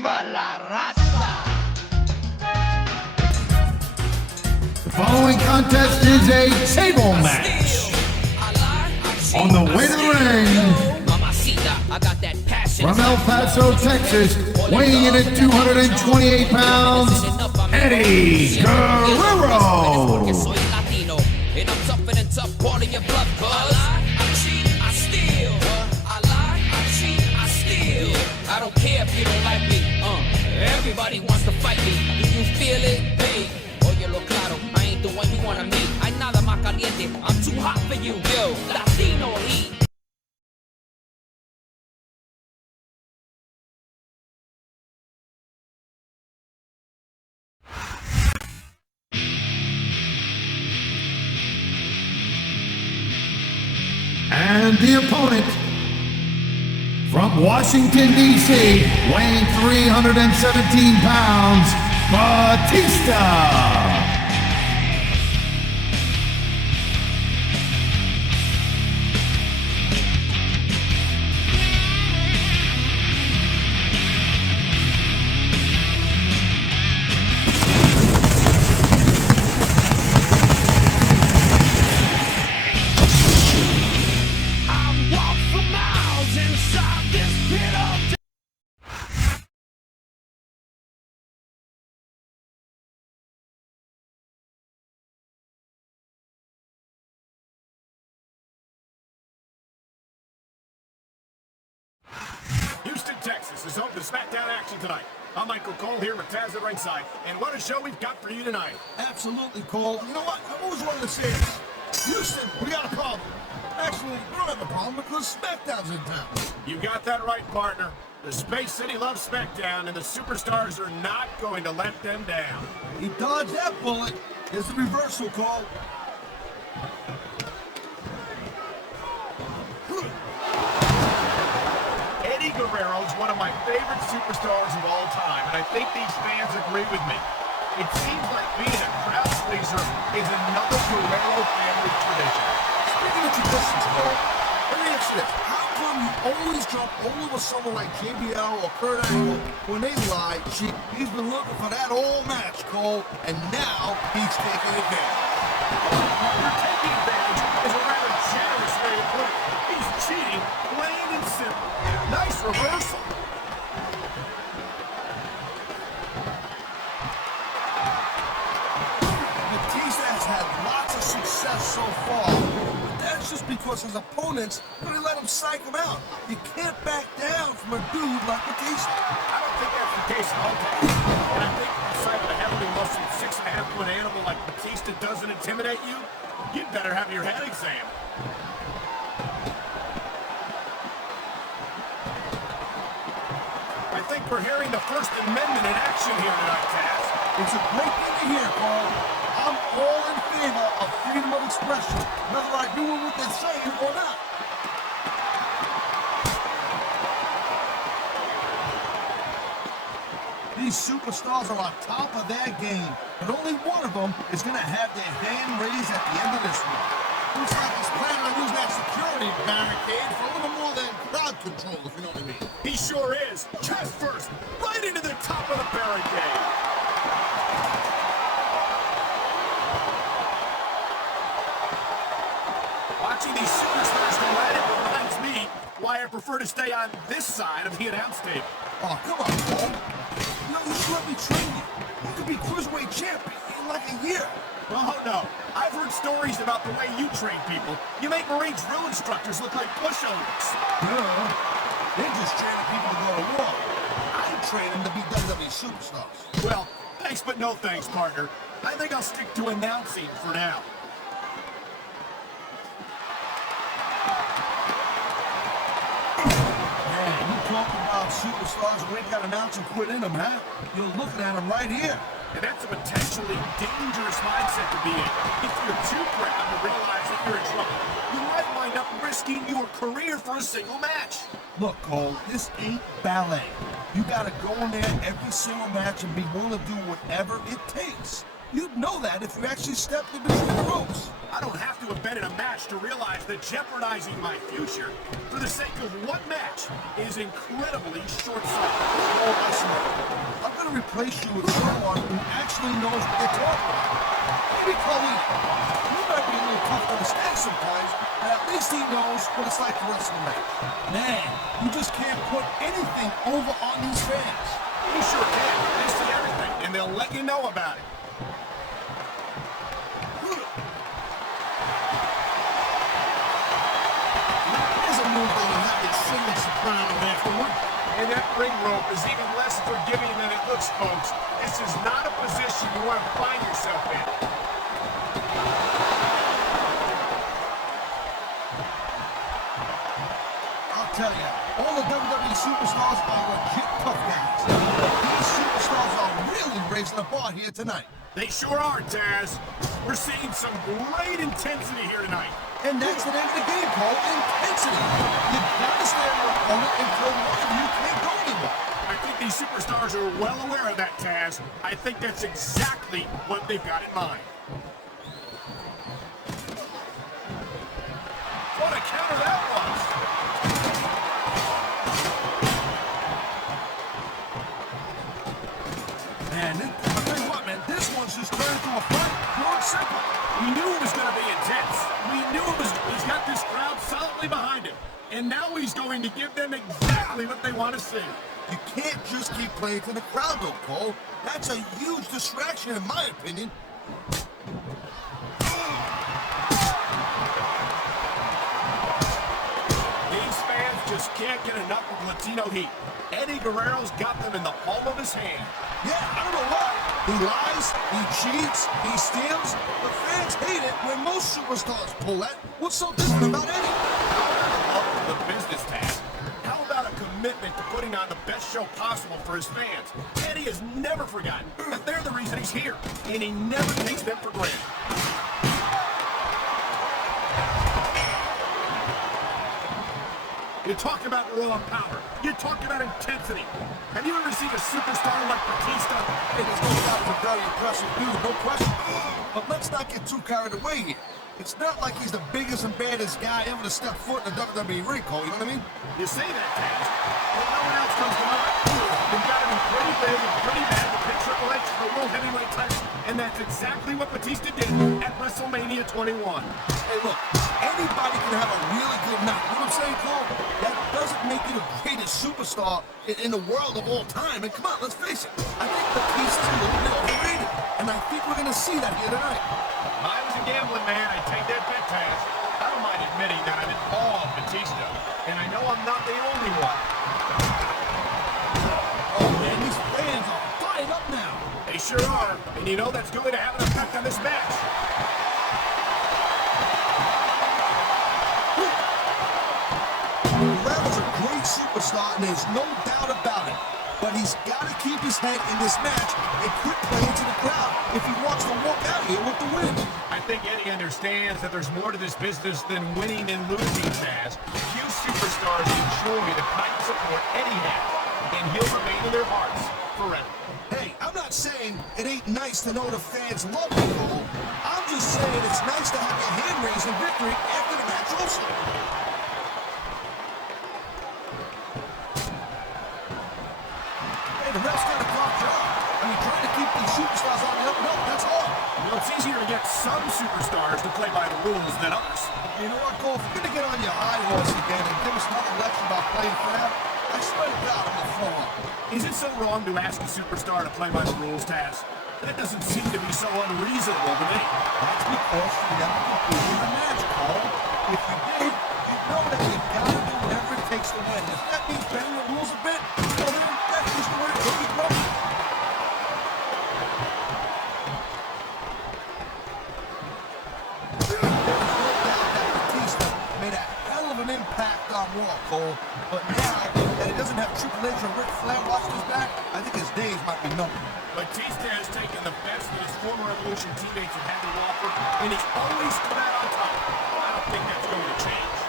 ¡Viva la raza! The following contest is a table match. On the way to the ring, from El Paso, Texas, weighing in at 228 pounds, Eddie Guerrero. I don't care if you don't like me. Everybody wants to fight me. Do you feel it, babe? Oye, lo claro, I ain't the one you wanna meet. Hay nada más caliente. I'm too hot for you, yo. Latino heat. And the opponent, from Washington, D.C., weighing 317 pounds, Batista. Houston, Texas is home to SmackDown action tonight. I'm Michael Cole here with Taz at ringside, and what a show we've got for you tonight. Absolutely, Cole. You know what? I always wanted to say this. Houston, we got a problem. Actually, we don't have a problem because SmackDown's in town. You got that right, partner. The Space City loves SmackDown, and the superstars are not going to let them down. He dodged that bullet. Here's the reversal, Cole. Eddie Guerrero is one of my favorite superstars of all time, and I think these fans agree with me. It seems like being a crowd pleaser is another Guerrero family tradition. Speaking of traditions, Cole, let me ask you this. How come you always jump all over someone like JBL or Kurt Angle when they lie? He's been looking for that whole match, Cole, and now he's taking advantage. You're taking advantage is a rather generous way to put it. He's cheating, plain and simple. Nice reversal. Batista has had lots of success so far, but that's just because his opponents really let him psych him out. You can't back down from a dude like Batista. I don't think that's the case at all, Taz. And I think the sight of a heavily muscled 6.5-foot animal like Batista doesn't intimidate you. You'd better have your head examined. I think we're hearing the First Amendment in action here tonight, Taz. It's a great thing to hear, Paul. I'm all in favor of freedom of expression, whether I agree with what they're saying or not. These superstars are on top of their game, but only one of them is going to have their hand raised at the end of this one. Looks like he's planning on using that security barricade for a little more than crowd control, if you know what I mean. He sure is. Chest first, right into the top of the barricade. Watching these superstars go at it reminds me why I prefer to stay on this side of the announce table. Oh, come on, Paul. You know, you should let me train you. You could be Cruiserweight champion in like a year. Oh, no. I've heard stories about the way you train people. You make Marine drill instructors look like pushovers. They're just training people to go to war. I'm training to be WWE superstars. Well, thanks but no thanks, partner. I think I'll stick to announcing for now. Man, you talking about superstars who ain't got an ounce of quit in them, huh? You're looking at them right here. And that's a potentially dangerous mindset to be in. If you're too proud to realize that you're in trouble, you might wind up risking your career for a single match. Look, Cole, this ain't ballet. You gotta go in there every single match and be willing to do whatever it takes. You'd know that if you actually stepped in between the ropes. I don't have to have been in a match to realize that jeopardizing my future for the sake of one match is incredibly short-sighted. Oh, listen, I'm going to replace you with someone who actually knows what they're talking about. Maybe Colleen. He might be a little tough to understand sometimes, but at least he knows what it's like to wrestle a match. Man, you just can't put anything over on these fans. You sure can. They see everything, and they'll let you know about it. And that ring rope is even less forgiving than it looks, folks. This is not a position you want to find yourself in. I'll tell you, all the WWE superstars are legit tough guys. These superstars are really raising the bar here tonight. They sure are, Taz. We're seeing some great intensity here tonight. And that's the name of the game, Cole. Intensity. You gotta stay on your opponent until one of you can't go anymore. I think these superstars are well aware of that, Taz. I think that's exactly what they've got in mind. What a counter that was! Man, I'll tell you what, man, this one's just turned into a fight. Pure and simple. We knew it was going to be intense. We knew he's got this crowd solidly behind him. And now he's going to give them exactly what they want to see. You can't just keep playing to the crowd, though, Cole. That's a huge distraction, in my opinion. These fans just can't get enough of Latino heat. Eddie Guerrero's got them in the palm of his hand. Yeah, I don't know why. He lies, he cheats, he steals. The fans hate it when most superstars pull that. What's so different about Eddie? How about a love for the business, Taz? How about a commitment to putting on the best show possible for his fans? Eddie has never forgotten that they're the reason he's here, and he never takes them for granted. You talk about raw power. You talk about intensity. Have you ever seen a superstar like Batista? Hey, there's no doubt he's a very impressive dude, no question. But let's not get too carried away here. It's not like he's the biggest and baddest guy ever to step foot in the WWE ring, Cole, you know what I mean? You say that, Taz. Well, no one else comes to mind. You've got to be pretty big and pretty bad to pick Triple H for the World Heavyweight title. And that's exactly what Batista did at WrestleMania 21. Hey, look, anybody can have a really good night. You know what I'm saying, Cole? That doesn't make you the greatest superstar in the world of all time. And come on, let's face it. I think Batista's a little bit overrated. And I think we're going to see that here tonight. If I was a gambling man, I'd take that bet, Taz. I don't mind admitting that I'm in awe of Batista. And I know I'm not the only one. Oh, man, these fans are fired up now. They sure are. And you know that's going to have an effect on this match. Guerrero's a great superstar, and there's no doubt about it. But he's got to keep his head in this match and quit playing to the crowd if he wants to walk out here with the win. I think Eddie understands that there's more to this business than winning and losing, Taz. Few superstars enjoy the kind of support Eddie has, and he'll remain in their hearts forever. Hey, I'm not saying it ain't nice to know the fans love you, Cole. I'm just saying it's nice to have your hand raised in victory after the match also. Hey, the ref's got a tough job. I mean, trying to keep these superstars on the up and up, that's hard. Well, it's easier to get some superstars to play by the rules than others. You know what, Cole? If you're going to get on your high horse again and give us another lecture about playing fair, I swear to God, I'm going to throw up. Is it so wrong to ask a superstar to play by the rules, Taz? That doesn't seem to be so unreasonable to me. That's because you never completed the match, Cole. If you did, you know that you got to do whatever it takes to win. If that means bending the rules a bit, well then, that is the way it goes, brother. There's no doubt that Batista made a hell of an impact on Raw, Cole. But now that he doesn't have Triple H or Ric Flair watching his back, I think his days might be numbered. Batista has taken the best that his former Evolution teammates have had to offer, and he's always come out on top. I don't think that's going to change.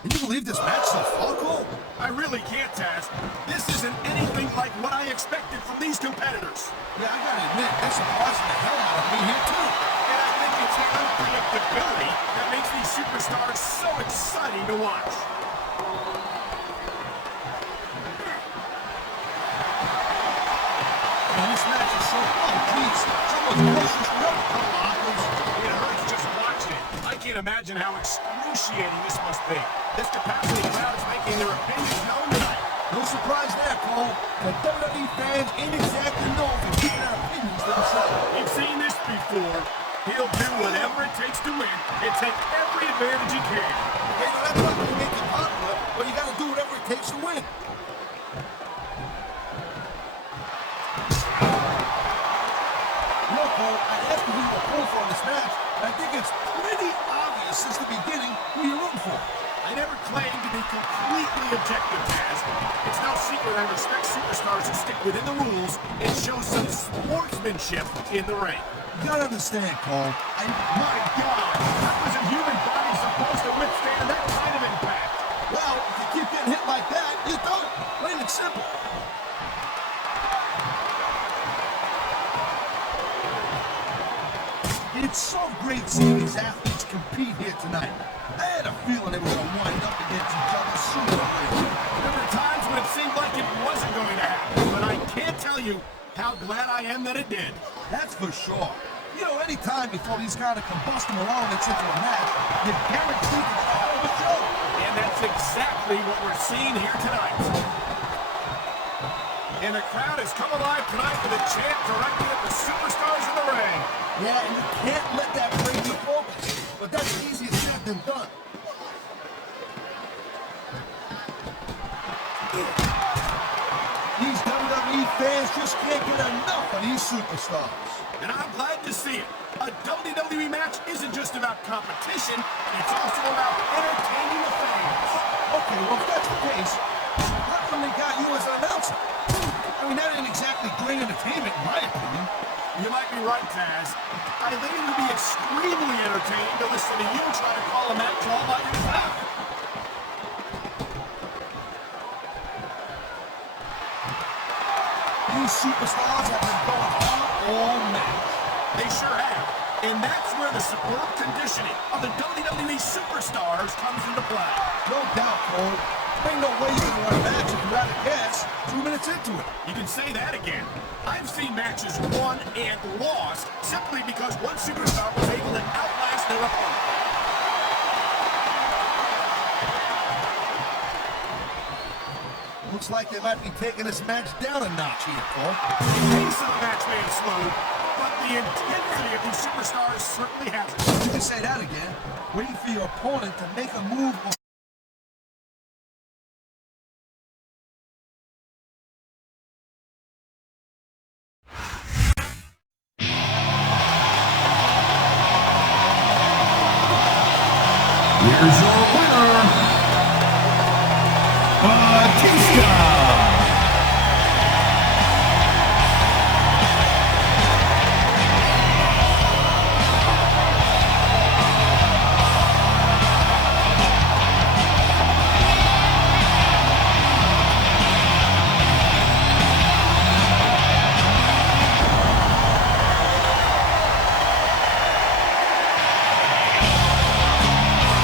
Can you believe this match so far, Cole? I I really can't, Taz. This isn't anything like what I expected from these competitors. Yeah, I gotta admit, they're surprising the hell out of me here, too. And I think it's the unpredictability that makes these superstars so exciting to watch. Man, this match is so... Oh, jeez. Someone's pushing this rope. Come on, It hurts just watching it. I can't imagine how excruciating this must be. This capacity crowd is making their opinions known tonight. no surprise there, Cole. The WWE fans ain't exactly known for keeping their opinions to themselves. We've seen this before. He'll do whatever it takes to win and take every advantage he can. Okay, now that's not gonna make you popular, but you gotta do whatever it takes to win. Look, Cole, I have to give you a pull on this match. I think it's pretty obvious since the beginning who you're rooting for. I never claimed to be completely objective, Taz. It's no secret I respect superstars who stick within the rules and show some sportsmanship in the ring. You gotta understand, Cole. My God, how is a human body supposed to withstand that kind of impact? Well, if you keep getting hit like that, you don't. Plain and simple. It's so great seeing these athletes compete here tonight. I had a feeling they were going to wind up against each other sooner or later. There were times when it seemed like it wasn't going to happen, but I can't tell you how glad I am that it did. That's for sure. You know, any time before these kind of combustible elements into a match, you're guaranteed to get out of the show. And that's exactly what we're seeing here tonight. And the crowd has come alive tonight with a chant directed at the superstars in the ring. Yeah, and you can't let that break your focus. But that's easier said than done. These WWE fans just can't get enough of these superstars. And I'm glad to see it. A WWE match isn't just about competition, it's also about entertaining the fans. Okay, well, if that's the case, how come they got you as an announcer? I mean, that ain't exactly great entertainment, in my opinion. You might be right, Taz. I think it would be extremely entertaining to listen to you try to call a match all by yourself. These superstars have been going hard all match. They sure have. And that's where the superb conditioning of the WWE superstars comes into play. No doubt, Cole. Ain't no way you can run a match if you're out of gas 2 minutes into it. You can say that again. I've seen matches won and lost simply because one superstar was able to outlast their opponent. Looks like they might be taking this match down a notch here, Cole. The pace of the match may have slowed, but the intensity of these superstars certainly hasn't. You can say that again. Waiting for your opponent to make a move. Here's your winner, Batista.